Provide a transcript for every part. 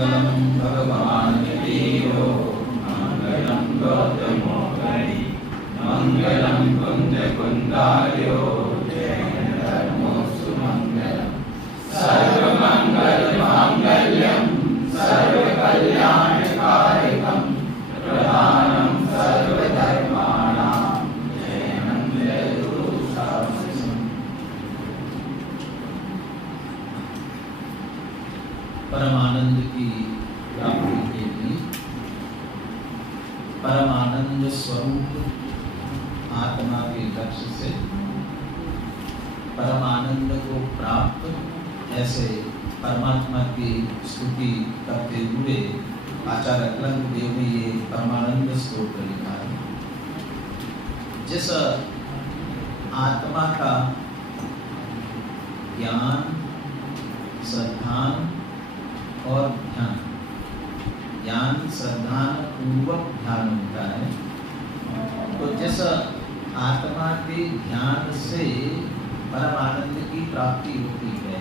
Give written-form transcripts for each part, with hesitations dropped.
भगवान देवो मंगलम गौतमोपरि मंगलम कुंदकुंदार्यो जैन धर्मोऽस्तु मंगलम सर्वमंगल मांगल्यम सर्वकल्याणकारकम प्रधानम सर्वधर्माणां जैनं जयतु। परमानंद की प्राप्ति के लिए परमानंद स्वरूप आत्मा के लक्ष्य से परमानंद को प्राप्त ऐसे परमात्मा की स्तुति करते हुए आचार्य अलंग देव ने ये परमानंद स्तोत्र लिखा है। जिस आत्मा का ज्ञान, श्रद्धान और ध्यान, ज्ञान श्रद्धान पूर्वक ध्यान होता है, तो जिस आत्मा के ध्यान से परमानंद की प्राप्ति होती है,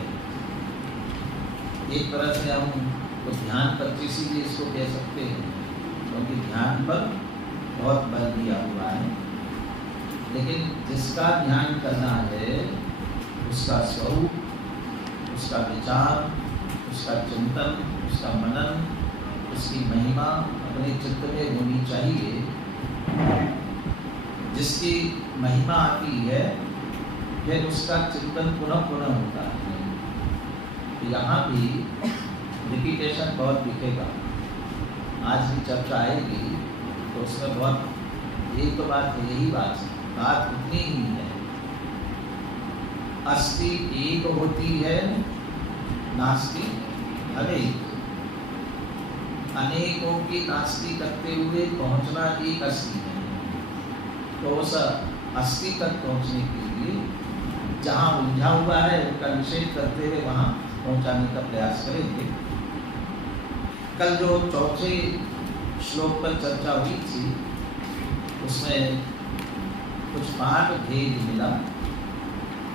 एक तरह से हम तो ध्यान पर इसीलिए इसको कह सकते हैं क्योंकि ध्यान पर बहुत बल दिया हुआ है। लेकिन जिसका ध्यान करना है उसका स्वरूप, उसका विचार, उसका चिंतन, उसका मनन, उसकी महिमा अपने चित्त में होनी चाहिए। जिसकी महिमा आती है फिर उसका चिंतन पुनः पुनः होता है। यहाँ भी रिपीटेशन बहुत दिखेगा। आज की चर्चा आएगी तो उसमें बहुत एक तो बात है, यही बात उतनी ही है। अस्ति एक होती है, नास्ति अनेक। अनेकों की नास्ति करते हुए पहुंचना एक अस्ति है। तो उस अस्ति तक पहुंचने के लिए जहाँ उलझा हुआ है उनका निषेध करते हुए वहाँ पहुंचाने का प्रयास करेंगे। कल जो चौथे श्लोक पर चर्चा हुई थी उसमें कुछ पाठ भेद मिला।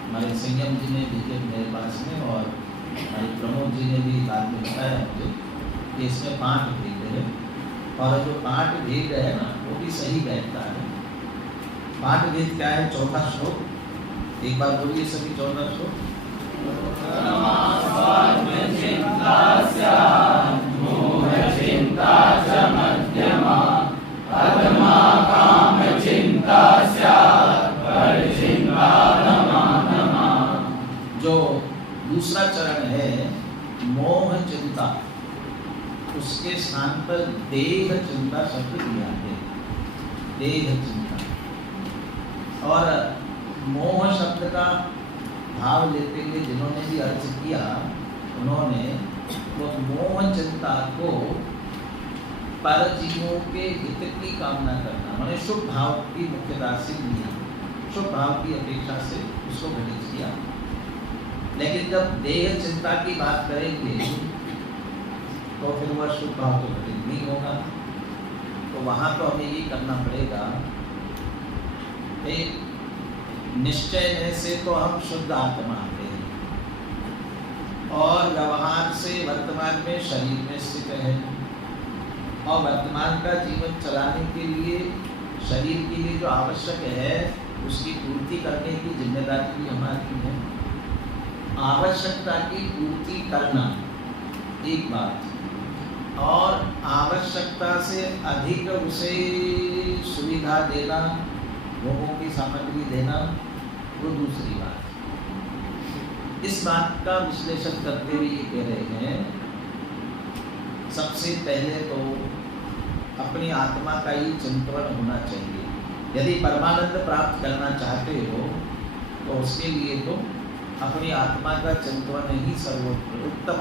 हमारे संयम जी ने भेजे मेरे पास में और हमारे प्रमोद जी ने भी बाद में बताया मुझे कि इसमें पाठ भेद है और जो पाठ भेद है ना वो भी सही बैठता है। पाठ भेद क्या है? चौथा श्लोक एक बार बोलिए सभी, चौथा श्लोक। जो दूसरा चरण है मोह चिंता, उसके स्थान पर देह चिंता शब्द दिया है। देह चिंता और मोह शब्द का भाव लेते हुए जिन्होंने भी अर्थ किया उन्होंने वो मोह चिंता को पर जीवों के हित की कामना करना, मैंने शुभ भाव की मुख्यता से लिया, शुभ भाव की अपेक्षा से उसको घटित किया। लेकिन जब देह चिंता की बात करेंगे तो फिर वह शुभ भाव तो घटित नहीं होगा। तो वहाँ तो हमें ये करना पड़ेगा, एक निश्चय से तो हम शुद्ध आत्मा हैं और व्यवहार से वर्तमान में शरीर में स्थित है और वर्तमान का जीवन चलाने के लिए शरीर के लिए जो आवश्यक है उसकी पूर्ति करने की जिम्मेदारी भी हमारी है। आवश्यकता की पूर्ति करना एक बात और आवश्यकता से अधिक उसे सुविधा देना, लोगों की सामग्री देना, वो दूसरी बात। इस बात का विश्लेषण करते हुए ये कह रहे हैं सबसे पहले तो अपनी आत्मा का ही चिंतन होना चाहिए। यदि परमानंद प्राप्त करना चाहते हो तो उसके लिए तो अपनी आत्मा का चिंतन ही सर्वोत्तम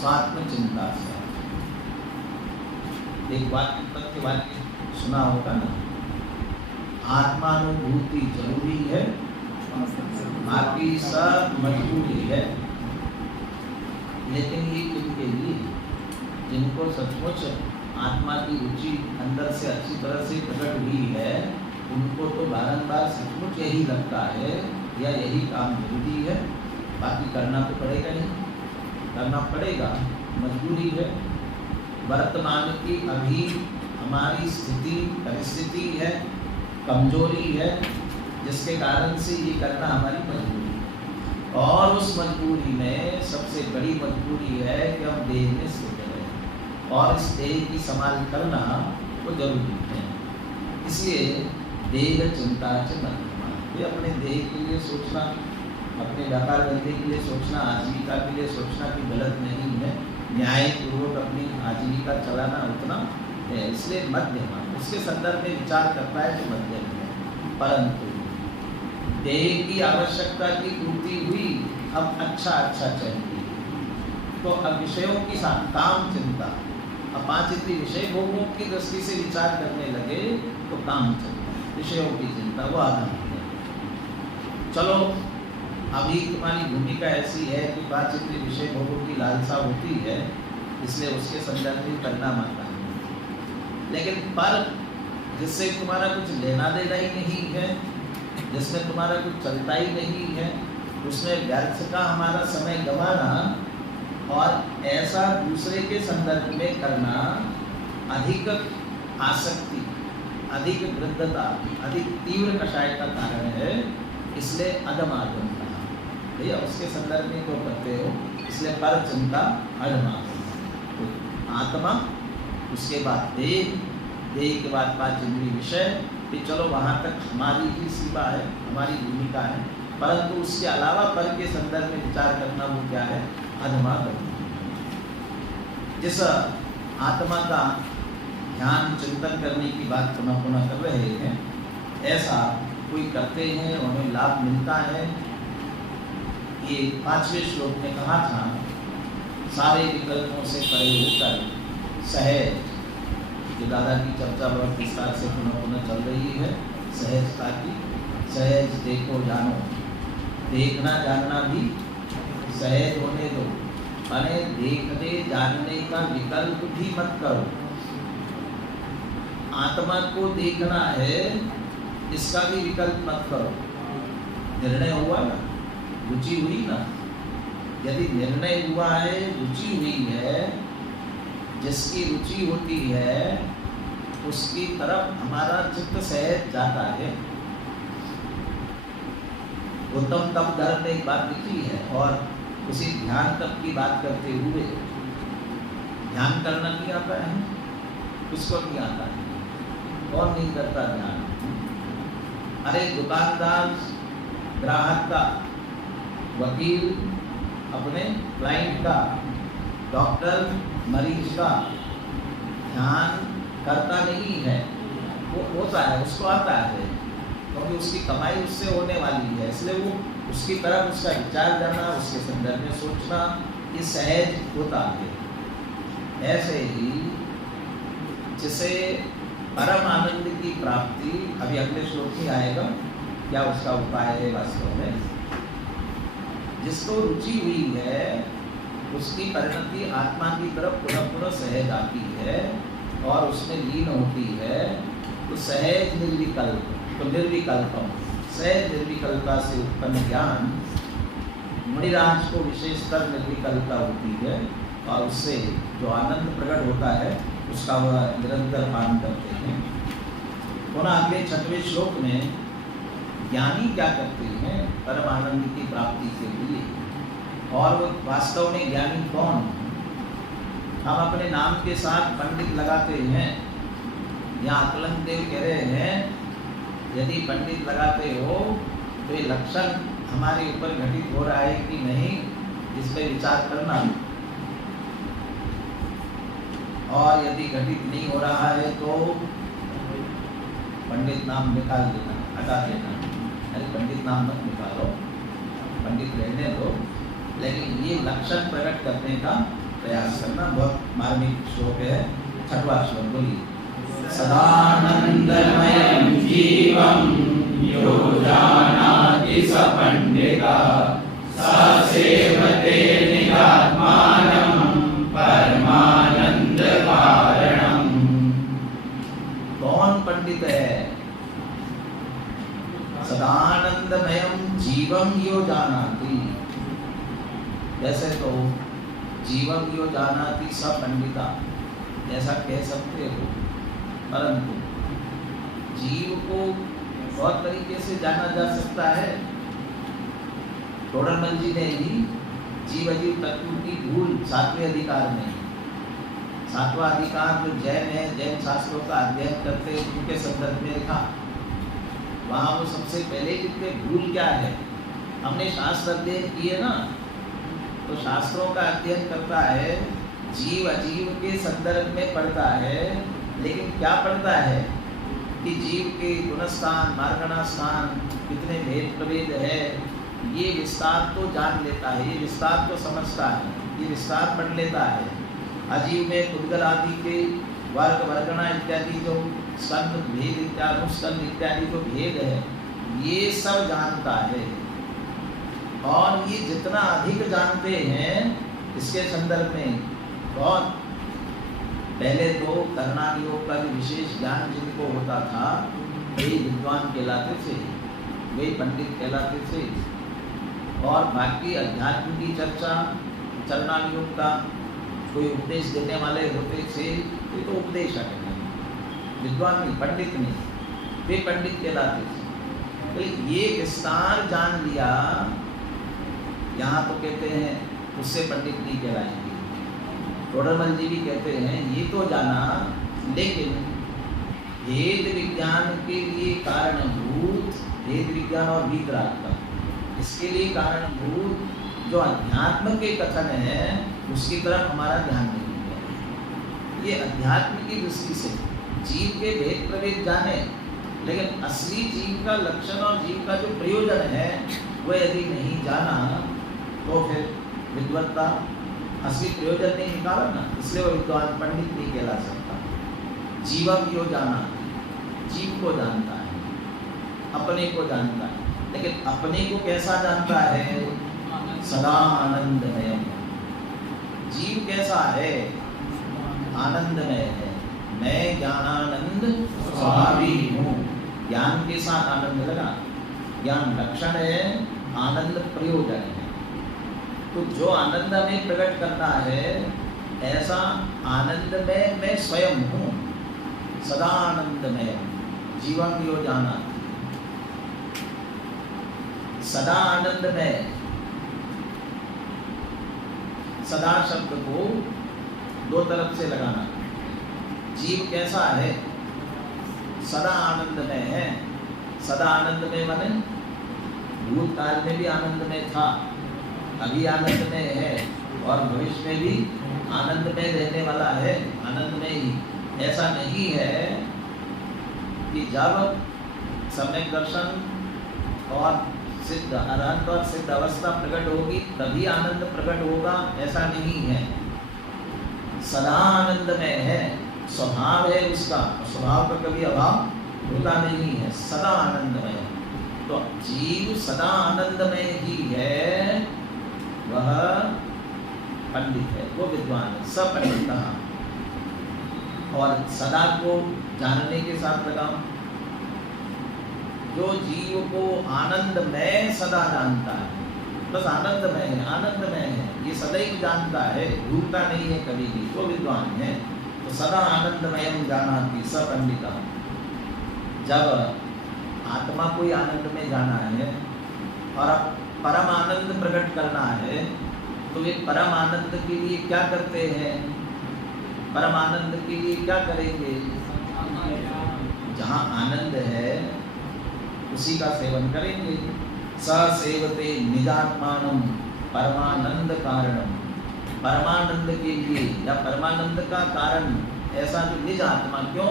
स्वात्म चिंता से। एक वाक्य सुना होगा ना, आत्मानुभूति जरूरी है, बाकी सब मजबूरी है। लेकिन ये किनके लिए? जिनको सचमुच आत्मा की रुचि अंदर से अच्छी तरह से प्रकट हुई है, उनको तो बारंबार सचमुच यही लगता है या यही काम जरूरी है, बाकी करना तो पड़ेगा नहीं, करना पड़ेगा, मजबूरी है। वर्तमान की अभी हमारी स्थिति परिस्थिति है, कमजोरी है, जिसके कारण से ये करना हमारी मजबूरी है। और उस मजबूरी में सबसे बड़ी मजबूरी है कि हम देह में स्थित रहें और इस देह की संभाल करना वो जरूरी है। इसलिए देह चिंता से मन, ये अपने देह के लिए सोचना, अपने व्यापार धंधे के लिए सोचना, आजीविका के लिए सोचना कि गलत नहीं है, न्यायपूर्वक अपनी आजीविका चलाना उतना है। इसलिए मध्यम उसके संदर्भ में विचार करता है कि मध्यम है। परंतु देह की आवश्यकता की पूर्ति हुई, अब अच्छा चाहिए, तो अब विषयों की काम चिंता, अब 5 इंद्रिय विषय भोगों की दृष्टि से विचार करने लगे तो काम चिंता, विषयों की चिंता वो आदमी है। चलो अभी तुम्हारी भूमिका ऐसी है कि 5 इंद्रिय विषय भोगों की लालसा होती है, इसलिए उसके संदर्भ में परिणाम आता है। लेकिन पर जिससे तुम्हारा कुछ लेना देना ही नहीं है, जिसमें तुम्हारा कुछ चलता ही नहीं है, उसमें व्यर्थ का हमारा समय गंवाना और ऐसा दूसरे के संदर्भ में करना अधिक आसक्ति, अधिक वृद्धता, अधिक तीव्र कषाय का कारण है। इसलिए अधमागम कहा भैया, उसके संदर्भ में क्यों करते हो, इसलिए पर चिंता अधमागम। आत्मा, उसके बाद देह, देह के बाद 5 इंद्रिय विषय, कि चलो वहाँ तक हमारी ही सीमा है, हमारी भूमिका है, परंतु उसके अलावा पर के संदर्भ में विचार करना वो क्या है, अधमागम। जिस आत्मा का ध्यान चिंतन करने की बात पुनः पुनः कर रहे हैं, ऐसा कोई करते हैं, उन्हें लाभ मिलता है। ये 5वें श्लोक में कहा था, सारे विकल्पों से परे होकर सहज, जो दादा की चर्चा बहुत विस्तार से पुनः पुनः चल रही है, सहजता की, सहज देखो जानो, देखना जानना भी सहज होने दो, माने देखने जानने का विकल्प भी मत करो। आत्मा को देखना है, इसका भी विकल्प मत करो। निर्णय हुआ ना, रुचि हुई ना, यदि निर्णय हुआ है, रुचि हुई है, जिसकी रुचि होती है उसकी तरफ हमारा चित्त सहज जाता है। उत्तम तप धर्म ने एक बात लिखी है, और उसी ध्यान तप की बात करते हुए, ध्यान करना नहीं आता है, किसको नहीं आता है, कौन नहीं करता ध्यान। अरे दुकानदार ग्राहक का, वकील अपने क्लाइंट का, डॉक्टर मरीज का ध्यान करता नहीं है, वो होता है, उसको आता है, क्योंकि उसकी कमाई उससे होने वाली है, इसलिए वो उसकी तरफ उसका विचार करना, उसके संदर्भ में सोचना, ये सहज होता है। ऐसे ही जिसे परम आनंद की प्राप्ति, अभी अगले श्लोक में आएगा क्या उसका उपाय है वास्तव में, जिसको रुचि हुई है उसकी परिणति आत्मा की तरफ पुनः पुनः सहज आती है और उसमें लीन होती है। तो सहज निर्विकल्प, तो निर्विकल्पम, सहज निर्विकल्पता से उत्पन्न ज्ञान, मुनिराज को विशेषकर निर्विकल्पता होती है, और उससे जो आनंद प्रकट होता है उसका वह निरंतर पान करते हैं। पुनः अगले 6वें श्लोक में ज्ञानी क्या करते हैं परम आनंद की प्राप्ति के लिए, और वो वास्तव में ज्ञानी कौन। हम अपने नाम के साथ पंडित लगाते हैं, यहाँ अकलंग देव कह रहे हैं यदि पंडित लगाते हो तो ये लक्षण हमारे ऊपर घटित हो रहा है कि नहीं, इस पर विचार करना, और यदि घटित नहीं हो रहा है तो पंडित नाम निकाल देना, हटा देना। अरे पंडित नाम मत निकालो, पंडित रहने दो, लेकिन ये लक्षण प्रकट करने का प्रयास करना। बहुत मार्मिक श्लोक है, 6वां श्लोक, बोलिए। सदानंदमयं जीवं यो जानाति स पंडितः स सेवते निरात्मानं परमानंद कारणम्। कौन पंडित है? सदानंदमयं जीवं यो जानाति, जैसे तो जीवं यो जानाति स पंडिता, ऐसा कह सकते हो, परंतु जीव को बहुत तरीके से जाना जा सकता है। टोडरमल जी ने ही जीव अजीव तत्व की भूल 7वें अधिकार में, 7वां अधिकार जो जैन है, जैन शास्त्रों का अध्ययन करते हैं उनके संदर्भ में लिखा, वहाँ वो सबसे पहले लिखते भूल क्या है। हमने शास्त्र अध्ययन किए ना, तो शास्त्रों का अध्ययन करता है, जीव अजीव के संदर्भ में पढ़ता है, लेकिन क्या पढ़ता है कि जीव के गुणस्थान मार्गणास्थान कितने भेद प्रभेद है, ये विस्तार तो जान लेता है, ये विस्तार तो समझता है, ये विस्तार पढ़ लेता है। अजीव में पुद्गल आदि के वर्ग वर्गणा इत्यादि जो स्कंद भेद इत्यादि अनुस्कंद इत्यादि जो भेद है, ये सब जानता है। और ये जितना अधिक जानते हैं इसके संदर्भ में, बहुत पहले तो कर्णान योग का भी विशेष ज्ञान जिनको होता था वे विद्वान कहलाते थे, वे पंडित कहलाते थे। और बाकी अध्यात्म की चर्चा चरणान योग का कोई उपदेश देने वाले होते थे, वे तो उपदेशक हैं, विद्वान नहीं, पंडित नहीं, वे पंडित कहलाते थे। तो ये विस्तार जान लिया, यहाँ तो कहते हैं उससे पंडित नहीं कहलाएंगे। टोडरमल जी भी कहते हैं ये तो जाना, लेकिन भेद विज्ञान के लिए कारणभूत, भेद विज्ञान और वीतराग, इसके लिए कारणभूत जो अध्यात्म के कथन है उसकी तरफ हमारा ध्यान नहीं है। ये अध्यात्म की दृष्टि से जीव के भेद प्रभेद जाने, लेकिन असली जीव का लक्षण और जीव का जो प्रयोजन है वह यदि नहीं जाना तो फिर विद्वत्ता असली प्रयोजन नहीं निकाला ना, इसलिए वो विद्वान पंडित नहीं कहला सकता। जीवम यो जाना, जीव को जानता है, अपने को जानता है, लेकिन अपने को कैसा जानता है? सदा आनंदमय। जीव कैसा है? आनंदमय है। मैं ज्ञानानंद स्वभावी हूँ। ज्ञान के साथ आनंद लगा, ज्ञान लक्षण है, आनंद प्रयोजन है। तो जो आनंद में प्रकट करना है, ऐसा आनंद में मैं स्वयं हूँ, सदा आनंदमय। जीवन यो जाना, सदा आनंदमय। सदा शब्द को दो तरफ से लगाना। जीव कैसा है? सदा आनंदमय है। सदा आनंदमय माने भूतकाल में भी आनंदमय था, अभी आनंद में है और भविष्य में भी आनंद में रहने वाला है, आनंद में ही। ऐसा नहीं है कि जब सम्यक दर्शन और सिद्ध अरहंत और सिद्ध अवस्था प्रकट होगी तभी आनंद प्रकट होगा, ऐसा नहीं है। सदा आनंद में है, स्वभाव है उसका, स्वभाव का कभी अभाव होता नहीं है, सदा आनंदमय। तो जीव सदा आनंदमय ही है, वह पंडित है, वो विद्वान है, सपंडित। और सदा को जानने के साथ लगाओ, जो जीव को आनंदमय सदा जानता है, बस आनंदमय है, आनंदमय है, ये सदैव जानता है, भूलता नहीं है कभी भी, वो विद्वान है। तो सदा आनंदमय जानाति सपंडिता। जब आत्मा को आनंद में जाना है और अब परम आनंद प्रकट करना है, तो वे परम आनंद के लिए क्या करते हैं? परम आनंद के लिए क्या करेंगे? जहाँ आनंद है उसी का सेवन करेंगे। स सेवते निजात्मानम परमानंद कारणम। परमानंद के लिए या परमानंद का कारण ऐसा जो निज आत्मा, क्यों?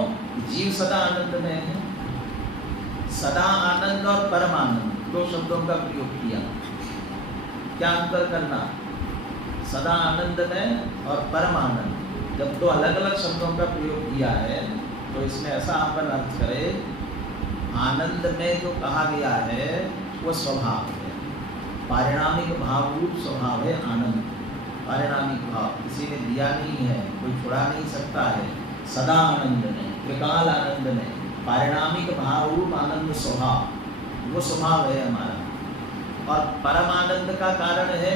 जीव सदा आनंद में है। सदा आनंद और परमानंद दो शब्दों का प्रयोग किया, क्या अंतर करना? सदा आनंद में और परमानंद, जब दो अलग अलग शब्दों का प्रयोग किया है तो इसमें ऐसा अपन अर्थ करें, आनंद में जो कहा गया है वो स्वभाव है, पारिणामिक भाव रूप स्वभाव है आनंद। पारिणामिक भाव किसी ने दिया नहीं है, कोई छुड़ा नहीं सकता है। सदा आनंद में, त्रिकाल आनंद में, पारिणामिक भाव रूप आनंद स्वभाव, वो स्वभाव है हमारा। और परम आनंद का कारण है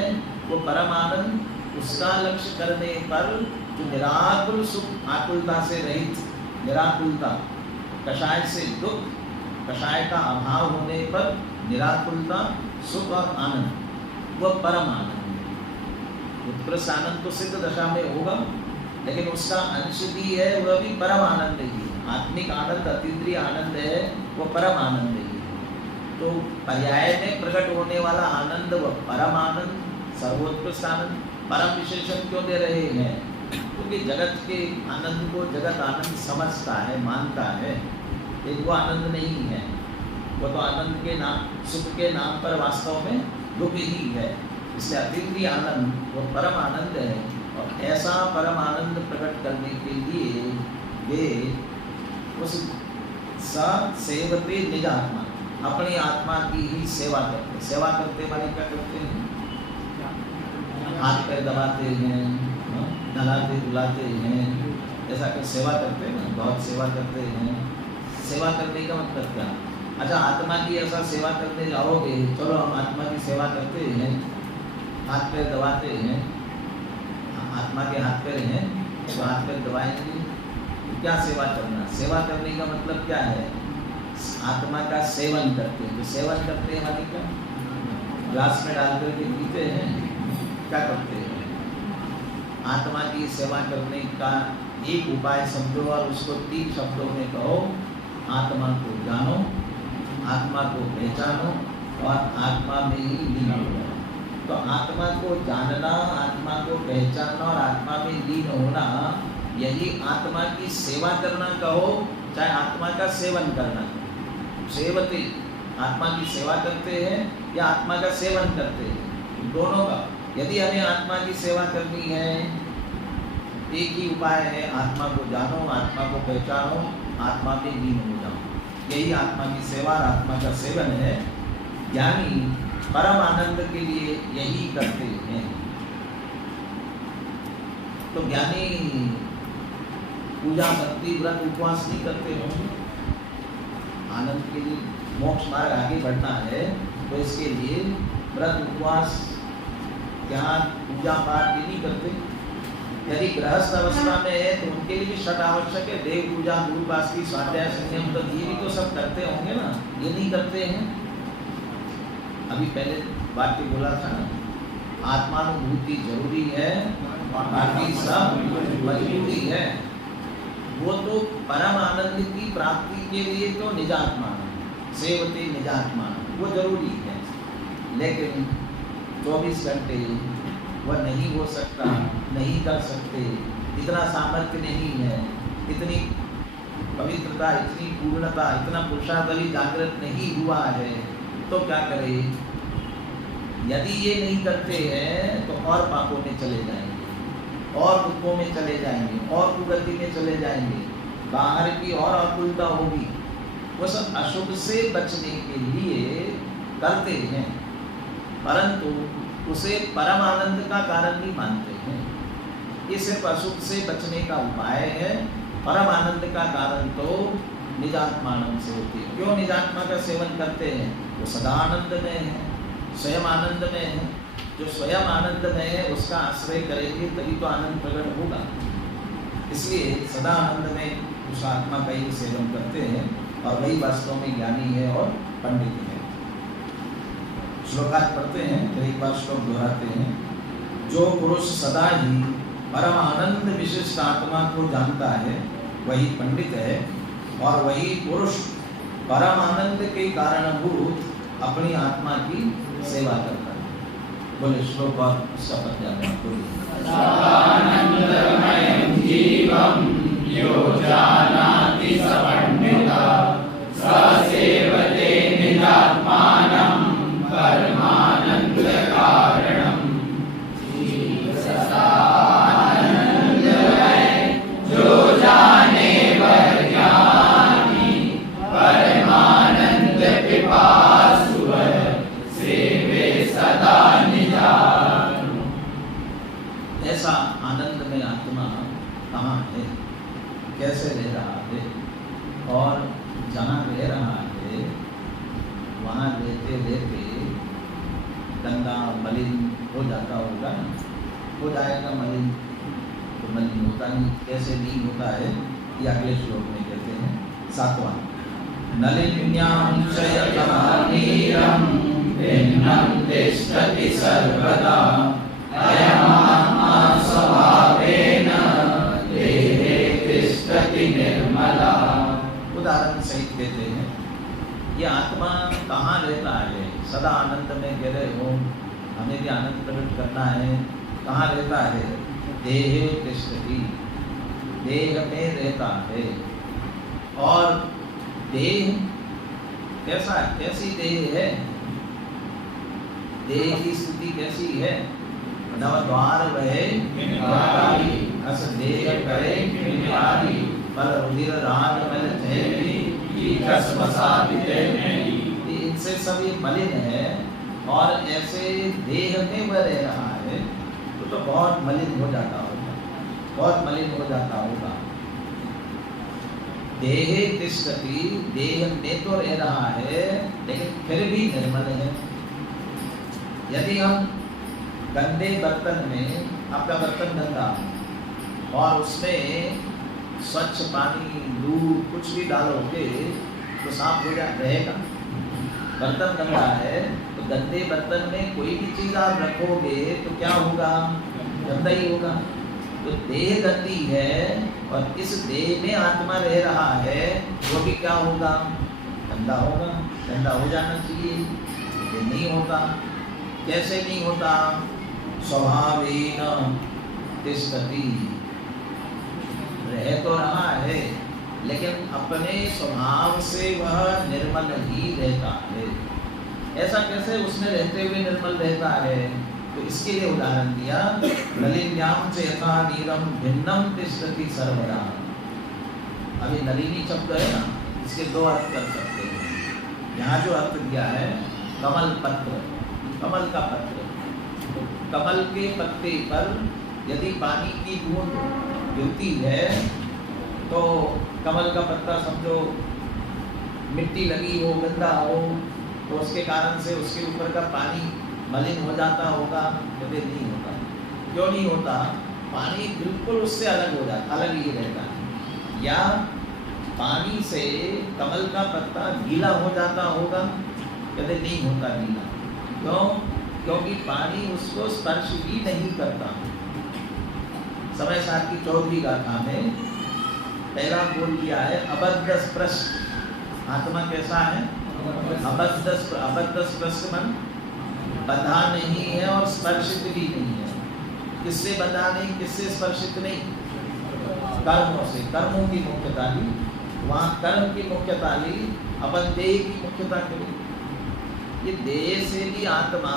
वो परम आनंद, उसका लक्ष्य करने पर जो निराकुल सुख, आकुलता से रहित निराकुलता, कषाय से दुख, कषाय का अभाव होने पर निराकुलता, सुख और आनंद, वह परम आनंद है। उत्कृष्ट आनंद तो सिद्ध दशा में होगा, लेकिन उसका अंश भी है, वह भी परम आनंद ही है। आत्मिक आनंद, अतीन्द्रिय आनंद है, वो परम आनंद ही है। तो पर्याय में प्रकट होने वाला आनंद, वह परम आनंद, सर्वोत्कृष्ट आनंद। परम विशेषण क्यों दे रहे हैं? क्योंकि जगत के आनंद को जगत आनंद समझता है, मानता है, लेकिन वो आनंद नहीं है। वो तो आनंद के नाम, सुख के नाम पर वास्तव में दुख ही है। इसलिए अतीन्द्रिय आनंद वो परम आनंद है, और ऐसा परम आनंद प्रकट करने के लिए वे उस सेवते निज आत्मा, अपनी आत्मा की ही सेवा करते। सेवा करते वाले क्या करते हैं? हाथ पैर दबाते हैं, नहलाते धुलाते हैं, ऐसा कर सेवा करते हैं ना, बहुत सेवा करते हैं। सेवा करने का मतलब क्या? अच्छा, आत्मा की ऐसा सेवा करने जाओगे, चलो हम आत्मा की सेवा करते हैं, हाथ पैर दबाते हैं, आत्मा के हाथ पैर हैं तो हाथ पैर दबाएंगे, क्या सेवा करना? सेवा करने का मतलब क्या है? आत्मा का सेवन करते हैं। तो सेवन करते हैं मानी क्या? ग्लास में डाल करके पीते हैं, क्या करते हैं? आत्मा की सेवा करने का एक उपाय समझो और उसको 3 शब्दों में कहो, आत्मा को जानो, आत्मा को पहचानो और आत्मा में ही लीन हो जाओ। तो आत्मा को जानना, आत्मा को पहचानना और आत्मा में लीन होना, यही आत्मा की सेवा करना कहो, चाहे आत्मा का सेवन करना। सेवते, आत्मा की सेवा करते हैं या आत्मा का सेवन करते हैं, दोनों का। यदि हमें आत्मा की सेवा करनी है, एक ही उपाय है, आत्मा को जानो, आत्मा को पहचानो, आत्मा में लीन हो जाओ। यही आत्मा की सेवा और आत्मा का सेवन है। ज्ञानी परम आनंद के लिए यही करते हैं। तो ज्ञानी पूजा, भक्ति, व्रत, उपवास नहीं करते होंगे? आनंद के लिए, मोक्ष मार्ग आगे बढ़ना है तो इसके लिए व्रत, उपवास, ज्ञान, पूजा पाठ ये नहीं करते। यदि गृहस्थ अवस्था में है तो उनके लिए भी षट आवश्यक है, देव पूजा, गुरुवास की, स्वाध्याय, संयम, तो ये भी तो सब करते होंगे ना, ये नहीं करते हैं। अभी पहले वाक्य बोला था ना, आत्मानुभूति जरूरी है और बाकी सब मजबूरी है। वो तो परम आनंद की प्राप्ति के लिए तो निजात्मा, सेवते निजात्मा, वो जरूरी है। लेकिन 24 घंटे वह नहीं हो सकता, नहीं कर सकते, इतना सामर्थ्य नहीं है, इतनी पवित्रता, इतनी पूर्णता, इतना पुरुषार्थ अभी जागृत नहीं हुआ है, तो क्या करें? यदि ये नहीं करते हैं तो और पापों में चले जाएंगे, और दुखों में चले जाएंगे, और कुगति में चले जाएंगे, बाहर की और अकुलता होगी। वो सब अशुभ से बचने के लिए करते हैं, परंतु उसे परम आनंद का कारण नहीं मानते हैं। ये सिर्फ अशुभ से बचने का उपाय है। परम आनंद का कारण तो निजात्मानंद से होती है। क्यों निजात्मा का सेवन करते हैं? वो सदा आनंद में है, स्वयं आनंद में है। जो स्वयं आनंद में है उसका आश्रय करेंगे तभी तो आनंद प्रकट होगा। इसलिए सदा आनंद में उस आत्मा का ही सेवन करते हैं, और वही वास्तव में ज्ञानी है और पंडित है। श्लोकार्थ पढ़ते हैं, तो एक बार श्लोक दोहराते हैं। जो पुरुष सदा ही परम आनंद विशिष्ट आत्मा को जानता है वही पंडित है, और वही पुरुष परम आनंद के कारणभूत अपनी आत्मा की सेवा करता है। बोले श्लोक और उसका पद्यार्थ बोलिए। सदानंदमयं जीवं यो जानाति स पंडितः स सेवते निजात्मानं परमानंदकारणम्। सदानंदमय जो जाने वह ज्ञानी, परमानंद पिपासु वह सेवे सदा निजानु। ऐसा आनंद में आत्मा कहाँ है, कैसे रह रहा है, और जहाँ रह रहा है वहाँ रहते रहते गंदा मलिन हो जाता होगा ना। हो जाएगा मलिन, तो मलिन होता नहीं। कैसे नहीं होता है ये अगले श्लोक में कहते हैं। 7वां, नलिन्यां च यथा नीरं भिन्नं तिष्ठति सर्वदा अयमात्मा स्वभावेन देहे तिष्ठति निर्मला। उदाहरण सहित कहते हैं, ये आत्मा कहाँ रहता है? सदा आनंद में गहरे हो, हमें भी आनंद प्रकट करना है। कहाँ रहता है? देहे तिष्ठति, देह में रहता है। और देह कैसा, कैसी देह है? देह की स्थिति कैसी है? नव द्वार वहे किंवारी, अस देह करे किंवारी, पर रुधिर राग मल जयति कीटस वसादिते मेरी। इनसे सब ये मलिन है और ऐसे देह में वह रह रहा है तो बहुत मलिन हो जाता होगा, बहुत मलिन हो जाता होगा। देहे तिष्ठति, देह में तो रह रहा है लेकिन फिर भी निर्मल है। यदि हम गंदे बर्तन में, आपका बर्तन गंदा और उसमें स्वच्छ पानी, दूध कुछ भी डालोगे तो साफ हो रहेगा। बर्तन गंदा है तो गंदे बर्तन में कोई भी चीज आप रखोगे तो क्या होगा? गंदा ही होगा। तो देह गंदी है और इस देह में आत्मा रह रहा है, वो भी क्या होगा? गंदा होगा। गंदा हो जाना चाहिए, ये नहीं होता। कैसे नहीं होता? स्वभावेन तिष्ठति, रह तो रहा है लेकिन अपने स्वभाव से वह निर्मल ही रहता है। ऐसा कैसे उसमें रहते हुए निर्मल रहता है? तो इसके लिए उदाहरण दिया, नलिन्यां च यथा नीरं भिन्नं तिष्ठति सर्वदा। अभी नलिनी शब्द है ना, इसके दो अर्थ कर सकते हैं। यहाँ जो अर्थ दिया है कमल पत्र, कमल का पत्र, तो कमल के पत्ते पर यदि पानी की बूंद गिरती है तो कमल का पत्ता समझो मिट्टी लगी हो, गंदा हो, तो उसके कारण से उसके ऊपर का पानी मलिन हो जाता होगा? कभी नहीं होता। क्यों नहीं होता? पानी बिल्कुल उससे अलग हो जाता, अलग ही रहता है। या पानी से कमल का पत्ता गीला हो जाता होगा? कभी नहीं होता गीला। क्यों? क्योंकि पानी उसको स्पर्श भी नहीं करता। समय सार की 14वीं गाथा में पहला बोल दिया है अबद्ध स्पर्श। आत्मा कैसा है? अबद्ध स्पर्श मन बंधा नहीं है और स्पर्शित भी नहीं है। किससे बंधा नहीं, किससे स्पर्शित नहीं? कर्मों से। कर्मों की मुख्यता ली, वहाँ कर्म की मुख्यता ली, अपन देह की मुख्यता करी। ये देह से भी आत्मा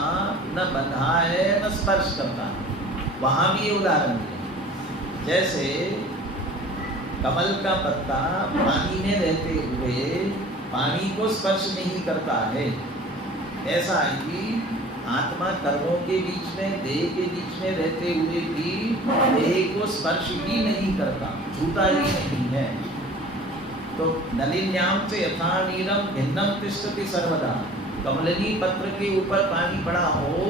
न बंधा है न स्पर्श करता है। वहाँ भी ये उदाहरण दिया, जैसे कमल का पत्ता पानी में रहते हुए पानी को स्पर्श नहीं करता है, ऐसा ही आत्मा कर्मों के बीच में, देह के बीच में रहते हुए भी देह को स्पर्श भी नहीं करता, छूता ही नहीं है। तो नलिन्यां च यथा नीरं भिन्नं तिष्ठति सर्वदा। कमलिनी पत्र के ऊपर पानी पड़ा हो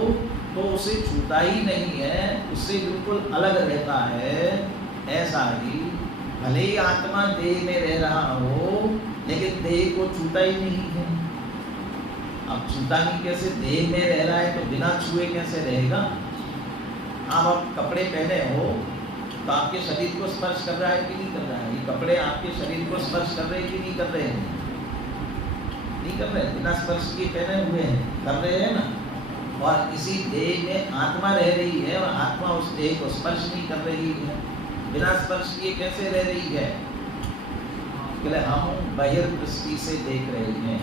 तो उसे छूता ही नहीं है, उससे बिल्कुल अलग रहता है। ऐसा ही भले ही आत्मा देह में रह रहा हो लेकिन देह को छूता ही नहीं है। अब छूता नहीं कैसे? देह में रह रहा है तो बिना छुए कैसे रहेगा? आप कपड़े पहने हो तो आपके शरीर को स्पर्श कर रहा है कि नहीं कर रहा है? ये कपड़े आपके शरीर को स्पर्श कर रहे हैं कि नहीं कर रहे हैं? नहीं कर रहे हैं, बिना स्पर्श किए पहने हुए हैं, कर रहे हैं ना। और इसी देह में आत्मा रह रही है और आत्मा उस देह को स्पर्श नहीं कर रही है। बिना स्पर्श किए कैसे रह रही है? हम बहिर्दृष्टि से देख रहे हैं।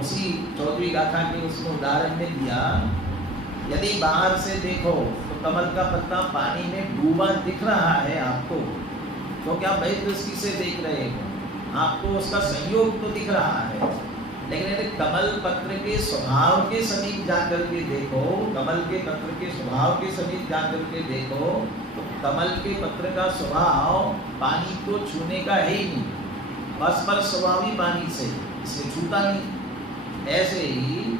उसी 14वीं गाथा के उसमें उदाहरण में दिया, यदि बाहर से देखो तो कमल का पत्ता पानी में डूबा दिख रहा है आपको, तो क्या बहिर्दृष्टि से देख रहे हो? आपको उसका संयोग तो दिख रहा है, लेकिन यदि कमल पत्र के स्वभाव के समीप जाकर के देखो, कमल के पत्र के स्वभाव के समीप जाकर के देखो तो कमल के पत्र का स्वभाव पानी को छूने का है ही नहीं, अस्पर्श स्वभाव ही पानी से, इसलिए छूता नहीं। ऐसे ही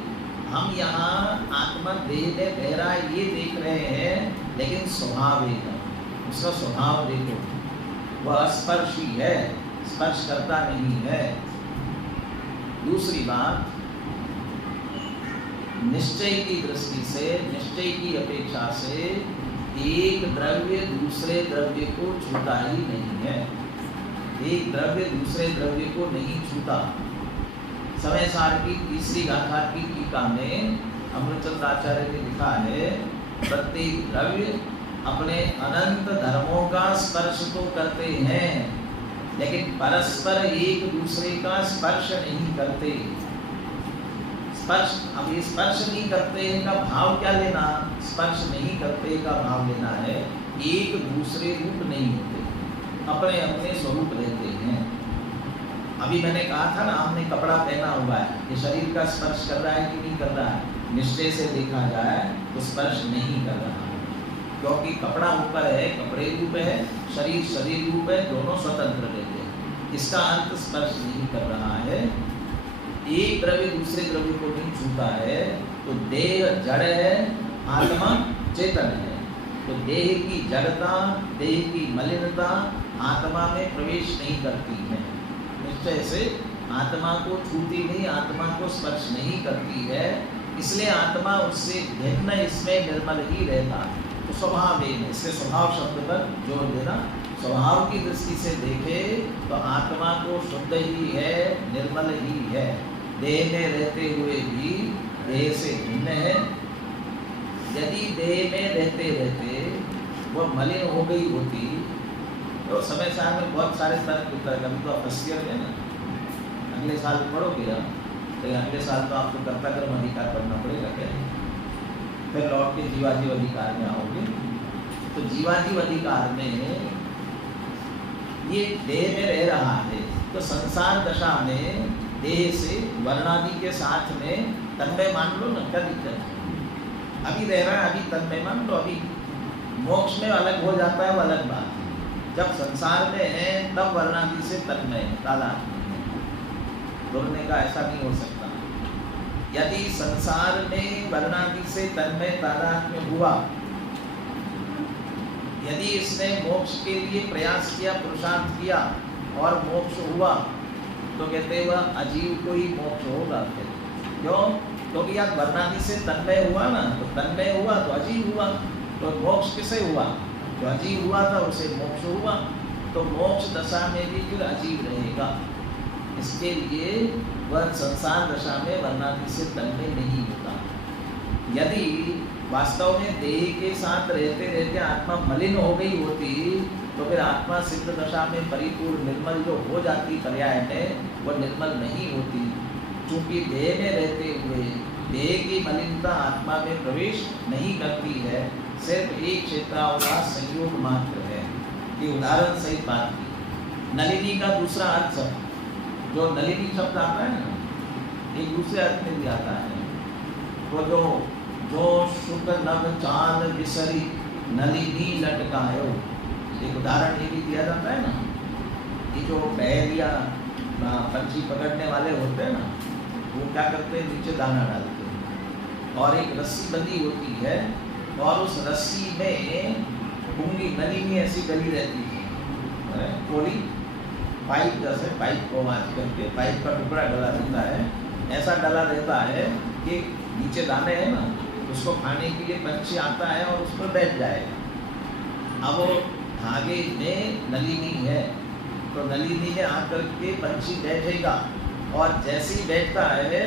हम यहाँ आत्मा देह में रह रहा है ये देख रहे हैं, लेकिन स्वभाव एक है, उसका स्वभाव देखो, वह स्पर्शी है, स्पर्श करता नहीं है। दूसरी बात, निश्चय की दृष्टि से, निश्चय की अपेक्षा से एक द्रव्य दूसरे द्रव्य को छूता ही नहीं है। एक द्रव्य दूसरे द्रव्य को नहीं छूता। समय सार की तीसरी गाथा की टीका में अमृतचंद आचार्य ने लिखा है, प्रत्येक द्रव्य अपने अनंत धर्मों का स्पर्श तो करते हैं, लेकिन परस्पर एक दूसरे का स्पर्श नहीं करते। स्पर्श, अब ये स्पर्श नहीं करते का भाव क्या लेना? स्पर्श नहीं करते का भाव लेना है एक दूसरे रूप नहीं होते, अपने अपने स्वरूप रहते हैं। अभी मैंने कहा था ना, हमने कपड़ा पहना हुआ है, ये शरीर का स्पर्श कर रहा है कि नहीं कर रहा है? निश्चय से देखा जाए तो स्पर्श नहीं कर रहा है, क्योंकि कपड़ा ऊपर है, कपड़े रूप है, शरीर शरीर रूप है, दोनों स्वतंत्र रहते हैं। इसका अंत स्पर्श नहीं कर रहा है। एक द्रव्य दूसरे द्रव्य को नहीं छूता है, तो देह जड़ है, आत्मा चेतन है। तो देह की जड़ता, देह की मलिनता आत्मा में प्रवेश नहीं करती है। निश्चय से आत्मा को छूती नहीं, आत्मा को स्पर्श नहीं करती है, इसलिए आत्मा उससे भिन्न, इसमें निर्मल ही रहता है। तो स्वभाव है, इससे स्वभाव शब्द पर जोर देना। स्वभाव की दृष्टि से देखे तो आत्मा को शुद्ध ही है, निर्मल ही है। देह में रहते हुए भी देह से भिन्न है। यदि देह में रहते रहते वह मलिन हो गई होती तो समय साल में बहुत सारे तर्क होता है। कभी तो आप है ना, अगले साल पढ़ोगे आप, तो अगले साल तो आपको कर्ता कर्म अधिकार पढ़ना पड़ेगा क्या? फिर लौट के जीवाजीव अधिकार में आओगे। तो जीवाजीव अधिकार में ये देह में रह रहा है, तो संसार दशा में देह से वर्णादि के साथ में तन्मय मान लो ना, क्या दिक्कत है? अभी रह रहा है, अभी तन्मय मान लो। अभी मोक्ष में अलग हो जाता है, वो अलग बात है। जब संसार में है तब वर्णादि से तन्मय तादात्म्य है। बोलने का ऐसा नहीं हो सकता। यदि संसार में वर्णादि से तन्मय तादात्म्य हुआ, यदि इसने मोक्ष के लिए प्रयास किया, पुरुषार्थ किया और मोक्ष हुआ, तो कहते हुआ अजीव को ही मोक्ष होगा। फिर क्यों? क्योंकि यार वर्णादि से तन्मय हुआ ना, तो तन्मय हुआ तो अजीव हुआ। तो मोक्ष किसे हुआ? जो अजीव हुआ था उसे मोक्ष हुआ। तो मोक्ष दशा में भी फिर अजीव रहेगा। इसके लिए वह संसार दशा में वर्णादि से तन्मय नहीं होता। यदि वास्तव में देह के साथ रहते रहते आत्मा मलिन हो गई होती, तो फिर आत्मा सिद्ध दशा में परिपूर्ण निर्मल जो हो जाती पर्याय में, वह निर्मल नहीं होती। चूंकि देह में रहते हुए देह की मलिनता आत्मा में प्रवेश नहीं करती है, सिर्फ एक क्षेत्रावकाश संयोग मात्र है। ये उदाहरण सहित बात की। नलिनी का दूसरा अर्थ, जो नलिनी शब्द आता है ना, एक दूसरे अर्थ में भी आता है। वो जो शुक नभ चांद बिसरी नलिनी लटकायो, एक उदाहरण ये भी दिया जाता है ना। ये जो बैल या पंछी पकड़ने वाले होते हैं ना, वो क्या करते हैं? नीचे दाना डालते हैं और एक रस्सी बंधी होती है, और उस रस्सी में पूंगी नलिनी ऐसी गली रहती है, थोड़ी पाइप जैसे, पाइप को मार करके पाइप का टुकड़ा डला रहता है। ऐसा डला रहता है कि नीचे दाने हैं ना, उसको खाने के लिए पंछी आता है और उस पर बैठ जाएगा। अब वो धागे में नलिनी है, तो नलिनी में आकर के पंछी बैठेगा, और जैसे ही बैठता है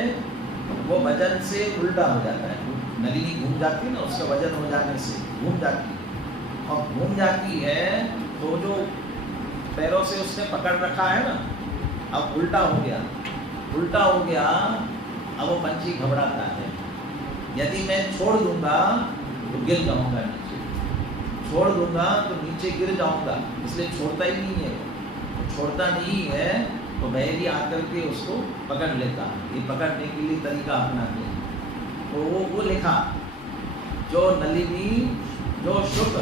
वो वजन से उल्टा हो जाता है। नलिनी घूम जाती है ना, उसका वजन हो जाने से घूम जाती है, और घूम जाती है तो जो पैरों से उसने पकड़ रखा है ना, अब उल्टा हो गया, उल्टा हो गया। अब वो पंछी घबराता है। यदि मैं छोड़ दूंगा तो गिर जाऊंगा नीचे, छोड़ दूंगा तो नीचे गिर जाऊंगा, इसलिए छोड़ता ही नहीं है। छोड़ता नहीं है तो बैरी आकर के उसको पकड़ लेता। ये पकड़ने के लिए तरीका अपनाते हैं। तो वो लिखा, जो नलिनी जो शुक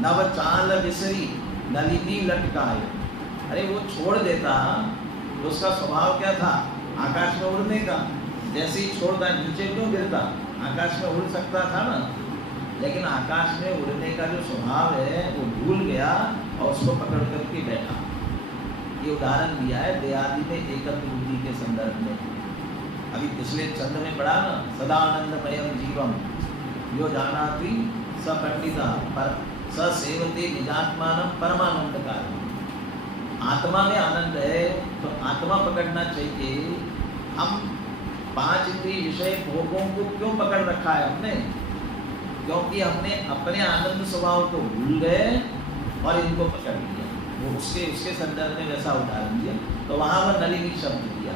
नव चाल बिसरी नलिनी लटकाए। अरे वो छोड़ देता तो उसका स्वभाव क्या था? आकाश में उड़ने का। जैसे ही छोड़ता नीचे क्यों गिरता? आकाश में उड़ सकता था ना। लेकिन आकाश में उड़ने का जो स्वभाव है वो भूल गया और उसको पकड़ करके बैठा। ये उदाहरण दिया है देहादि में एकत्व बुद्धि के संदर्भ में। अभी पिछले छंद में पढ़ा ना, सदानंदमयम जीवम यो जानाति स पंडिता पर स सेवते निजात्मानम परमानंदकारम। आत्मा में आनंद है तो आत्मा पकड़ना चाहिए। हम 5 इंद्रिय विषय भोगों को क्यों पकड़ रखा है हमने? क्योंकि हमने अपने आनंद स्वभाव को भूल गए और इनको पकड़ लिया। वो उसके संदर्भ में वैसा उदाहरण दिया। तो वहाँ वह नलिनी शब्द दिया।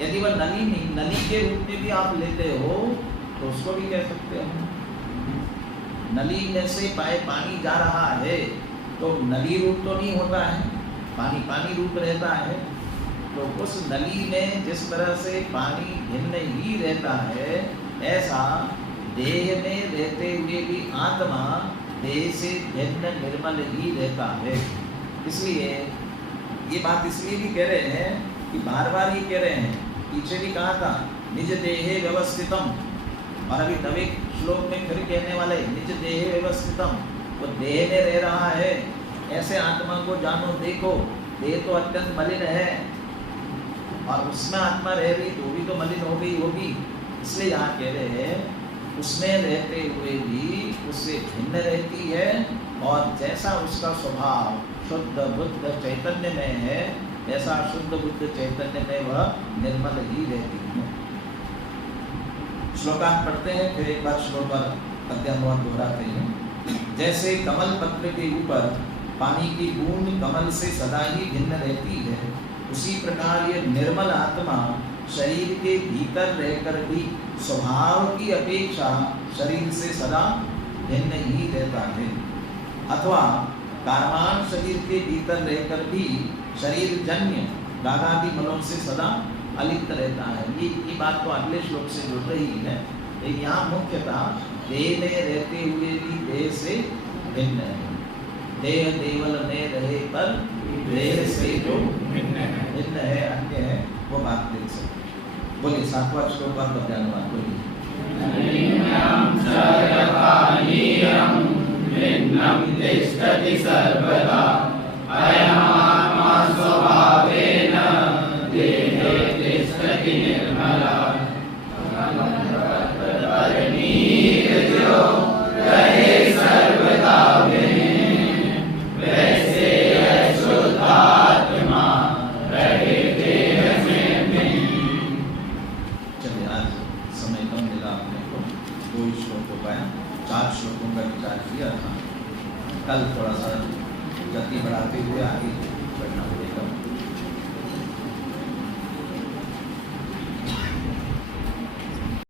यदि वह नली के रूप में भी आप लेते हो तो उसको भी कह सकते हो। नली में से पानी जा रहा है तो नली रूप तो नहीं होता है, पानी रूप रहता है। तो उस नली में जिस तरह से पानी भिन्न ही रहता है, ऐसा देह में रहते हुए भी आत्मा देह से भिन्न निर्मल ही रहता है। इसलिए ये बात इसलिए भी कह रहे हैं कि बार बार ये कह रहे हैं, पीछे भी कहा था निज देहे व्यवस्थितम, और अभी नवे श्लोक में फिर कहने वाले निज देहे व्यवस्थितम। वो देह में रह रहा है, ऐसे आत्मा को जानो देखो। देह तो अत्यंत मलिन है और उसमें आत्मा रह रही तो भी तो मलिन हो गई होगी। इसलिए यहाँ कह रहे हैं उसमें रहते हुए भी उससे भिन्न रहती है, और जैसा उसका स्वभाव शुद्ध बुद्ध चैतन्य में है, ऐसा शुद्ध बुद्ध चैतन्य में वह निर्मल ही रहती है। श्लोकांत पढ़ते हैं, फिर एक बार श्लोक पर पद्यानुवाद दोहराते हैं। जैसे कमल पत्र के ऊपर पानी की बूंद कमल से सदा ही भिन्न रहती है, उसी प्रकार ये निर्मल आत्मा शरीर के भीतर रहकर भी स्वभाव की अपेक्षा शरीर से सदा भिन्न ही रहता है। अथवा कार्मान शरीर के भीतर रहकर भी शरीर जन्य दागादि मलों से सदा अलिप्त रहता है। ये बात तो अगले श्लोक से जुड़ रही है, लेकिन यहाँ मुख्यतः देह में रहते हुए भी देह से भिन्न है। देह देवल में रहे पर देह से जो भिन्न है, अन्य है, वो बात देख सकते। बोलिए 7वां श्लोक का पद्यानुवाद बोलिए। भिन्नं तिष्ठति सर्वदा अयमात्मा स्वभावेन देहे तिष्ठति निर्मला। जो रहे सर्वदा वैसे अशुद्धात्मा रहे देह में। चलिए, आज समय कम मिला अपने को, 2 श्लोकों का 4 श्लोकों का विचार किया था। कल थोड़ा सा गति बढ़ाते हुए आगे